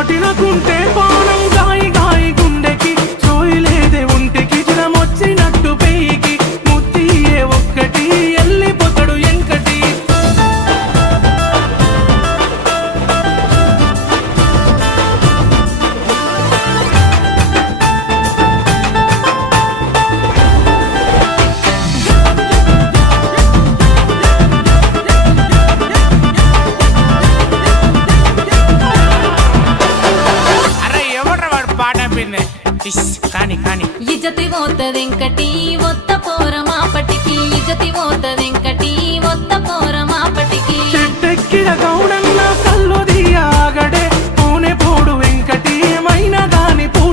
దాటినకుంటే పానం గాయి గాయి గుండెకి సోయిలేదే ఒంటికి జ్వరమొచ్చినట్టు పెయికి ముత్తియే ఒక్కటి ఎల్లిపోతాడు ఎంకటి అరే ఎవడ్రా వాడు పాట పిందే కానీ కానీ ఇజ్జతి పోతదెంకటి ఒత్త పోర మాపటికి ఇజ్జతి పోతది